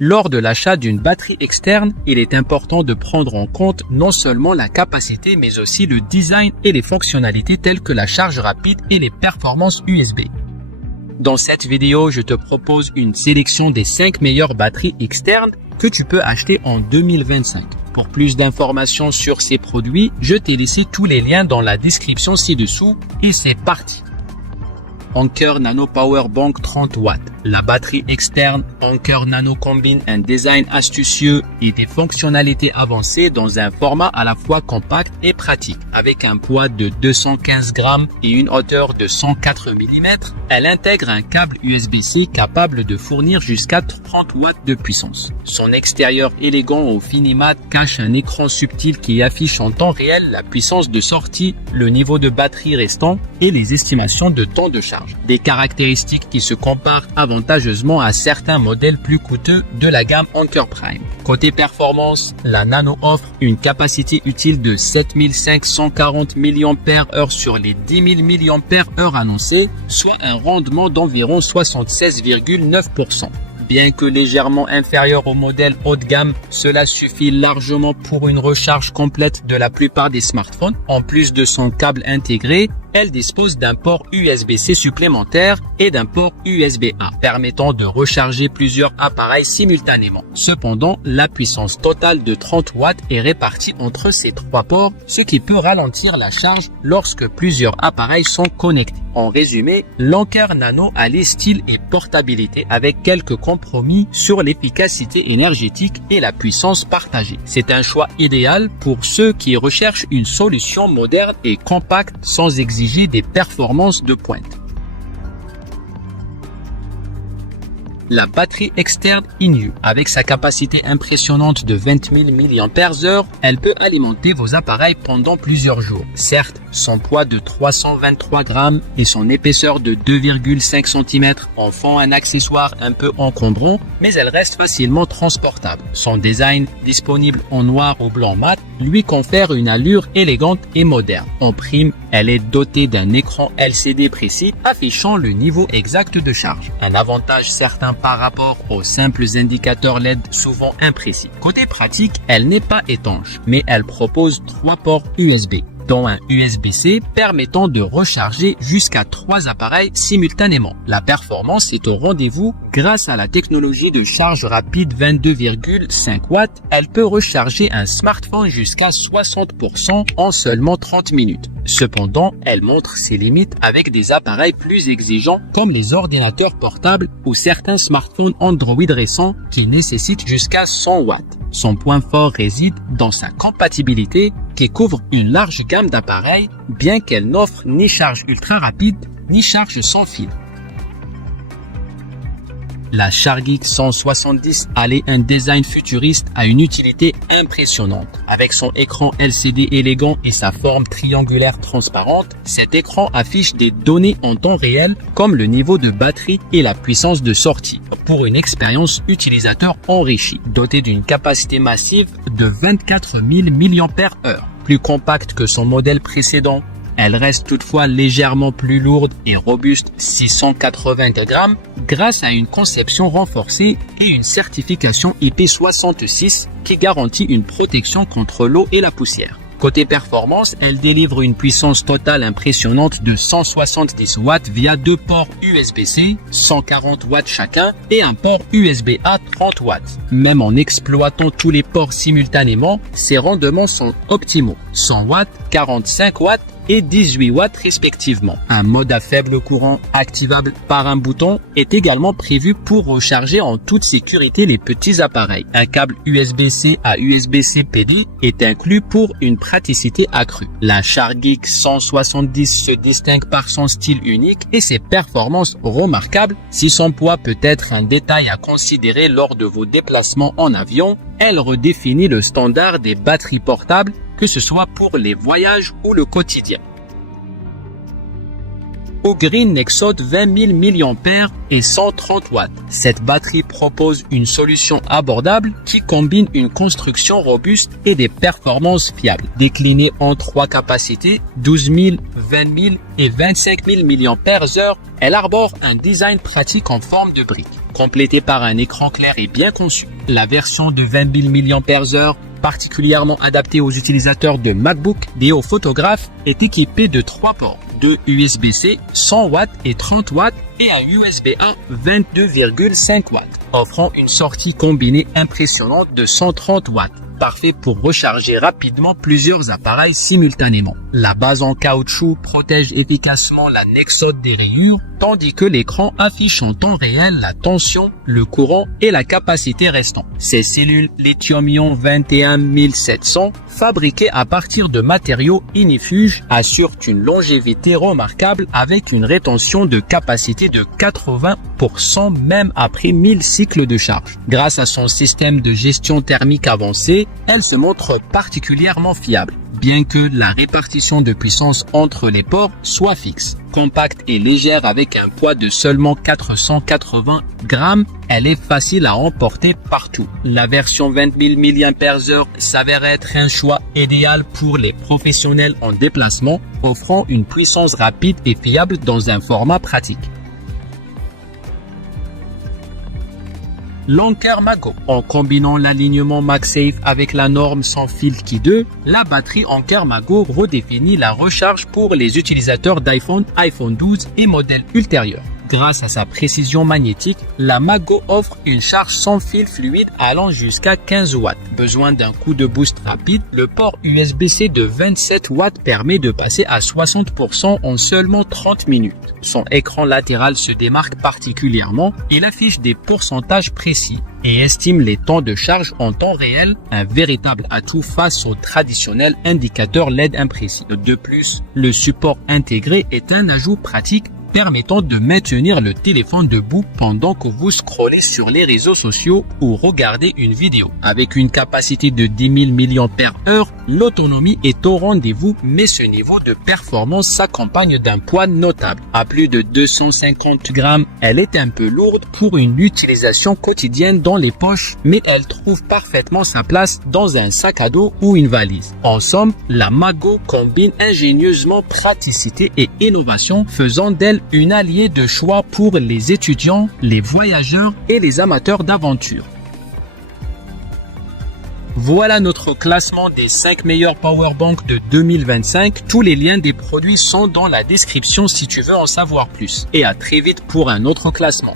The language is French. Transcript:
Lors de l'achat d'une batterie externe, il est important de prendre en compte non seulement la capacité mais aussi le design et les fonctionnalités telles que la charge rapide et les performances USB. Dans cette vidéo, je te propose une sélection des 5 meilleures batteries externes que tu peux acheter en 2025. Pour plus d'informations sur ces produits, je t'ai laissé tous les liens dans la description ci-dessous et c'est parti. Anker Nano Power Bank 30 watts. La batterie externe Anker Nano combine un design astucieux et des fonctionnalités avancées dans un format à la fois compact et pratique. Avec un poids de 215 grammes et une hauteur de 104 mm, elle intègre un câble USB-C capable de fournir jusqu'à 30 watts de puissance. Son extérieur élégant au fini mat cache un écran subtil qui affiche en temps réel la puissance de sortie, le niveau de batterie restant et les estimations de temps de charge. Des caractéristiques qui se comparent avantageusement à certains modèles plus coûteux de la gamme Anker Prime. Côté performance, la Nano offre une capacité utile de 7540 mAh sur les 10 000 mAh annoncés, soit un rendement d'environ 76,9%. Bien que légèrement inférieur au modèle haut de gamme, cela suffit largement pour une recharge complète de la plupart des smartphones. En plus de son câble intégré, elle dispose d'un port USB-C supplémentaire et d'un port USB-A, permettant de recharger plusieurs appareils simultanément. Cependant, la puissance totale de 30 watts est répartie entre ces trois ports, ce qui peut ralentir la charge lorsque plusieurs appareils sont connectés. En résumé, l'Anker Nano allie style et portabilité avec quelques compromis sur l'efficacité énergétique et la puissance partagée. C'est un choix idéal pour ceux qui recherchent une solution moderne et compacte sans exiger des performances de pointe. La batterie externe INU, avec sa capacité impressionnante de 20 000 mAh, elle peut alimenter vos appareils pendant plusieurs jours. Certes, son poids de 323 grammes et son épaisseur de 2,5 cm en font un accessoire un peu encombrant, mais elle reste facilement transportable. Son design, disponible en noir ou blanc mat, lui confère une allure élégante et moderne. En prime, elle est dotée d'un écran LCD précis affichant le niveau exact de charge. Un avantage certain par rapport aux simples indicateurs LED souvent imprécis. Côté pratique, elle n'est pas étanche, mais elle propose 3 ports USB, dont un USB-C permettant de recharger jusqu'à 3 appareils simultanément. La performance est au rendez-vous grâce à la technologie de charge rapide 22,5 watts. Elle peut recharger un smartphone jusqu'à 60% en seulement 30 minutes. Cependant, elle montre ses limites avec des appareils plus exigeants comme les ordinateurs portables ou certains smartphones Android récents qui nécessitent jusqu'à 100 watts. Son point fort réside dans sa compatibilité qui couvre une large gamme d'appareils, bien qu'elle n'offre ni charge ultra rapide ni charge sans fil. La Chargeek 170 allie un design futuriste à une utilité impressionnante. Avec son écran LCD élégant et sa forme triangulaire transparente, cet écran affiche des données en temps réel comme le niveau de batterie et la puissance de sortie pour une expérience utilisateur enrichie, dotée d'une capacité massive de 24 000 mAh. Plus compacte que son modèle précédent, elle reste toutefois légèrement plus lourde et robuste, 680 grammes, grâce à une conception renforcée et une certification IP66 qui garantit une protection contre l'eau et la poussière. Côté performance, elle délivre une puissance totale impressionnante de 170 watts via 2 ports USB-C, 140 watts chacun, et un port USB-A 30 watts. Même en exploitant tous les ports simultanément, ses rendements sont optimaux, 100 watts, 45 watts, et 18 watts respectivement. Un mode à faible courant activable par un bouton est également prévu pour recharger en toute sécurité les petits appareils. Un câble USB-C à USB-C PD est inclus pour une praticité accrue. La Chargeek 170 se distingue par son style unique et ses performances remarquables. Si son poids peut être un détail à considérer lors de vos déplacements en avion, elle redéfinit le standard des batteries portables, que ce soit pour les voyages ou le quotidien. Green Nexode 20 000 mAh et 130 watts. Cette batterie propose une solution abordable qui combine une construction robuste et des performances fiables. Déclinée en 3 capacités, 12 000, 20 000 et 25 000 mAh, elle arbore un design pratique en forme de brique. complétée par un écran clair et bien conçu. La version de 20 000 mAh, particulièrement adaptée aux utilisateurs de MacBook et aux photographes, est équipée de 3 ports, 2 USB-C 100 watts et 30 watts et un USB-A 22,5 watts, offrant une sortie combinée impressionnante de 130 watts. Parfait pour recharger rapidement plusieurs appareils simultanément. La base en caoutchouc protège efficacement la nexode des rayures, tandis que l'écran affiche en temps réel la tension, le courant et la capacité restant. Ces cellules lithium-ion 21700, fabriquées à partir de matériaux ignifuges, assurent une longévité remarquable avec une rétention de capacité de 80% même après 1000 cycles de charge. Grâce à son système de gestion thermique avancé, elle se montre particulièrement fiable, bien que la répartition de puissance entre les ports soit fixe. Compacte et légère avec un poids de seulement 480 grammes, elle est facile à emporter partout. La version 20 000 mAh s'avère être un choix idéal pour les professionnels en déplacement, offrant une puissance rapide et fiable dans un format pratique. L'Anker Mago. En combinant l'alignement MagSafe avec la norme sans fil Qi 2, la batterie Anker Mago redéfinit la recharge pour les utilisateurs d'iPhone, iPhone 12 et modèles ultérieurs. Grâce à sa précision magnétique, la Mago offre une charge sans fil fluide allant jusqu'à 15 watts. Besoin d'un coup de boost rapide, le port USB-C de 27 watts permet de passer à 60% en seulement 30 minutes. Son écran latéral se démarque particulièrement, il affiche des pourcentages précis et estime les temps de charge en temps réel, un véritable atout face au traditionnel indicateur LED imprécis. De plus, le support intégré est un ajout pratique permettant de maintenir le téléphone debout pendant que vous scrollez sur les réseaux sociaux ou regardez une vidéo. Avec une capacité de 10 000 mAh, l'autonomie est au rendez-vous, mais ce niveau de performance s'accompagne d'un poids notable. À plus de 250 grammes, elle est un peu lourde pour une utilisation quotidienne dans les poches, mais elle trouve parfaitement sa place dans un sac à dos ou une valise. En somme, la Mago combine ingénieusement praticité et innovation, faisant d'elle une alliée de choix pour les étudiants, les voyageurs et les amateurs d'aventure. Voilà notre classement des 5 meilleurs powerbanks de 2025. Tous les liens des produits sont dans la description si tu veux en savoir plus. Et à très vite pour un autre classement.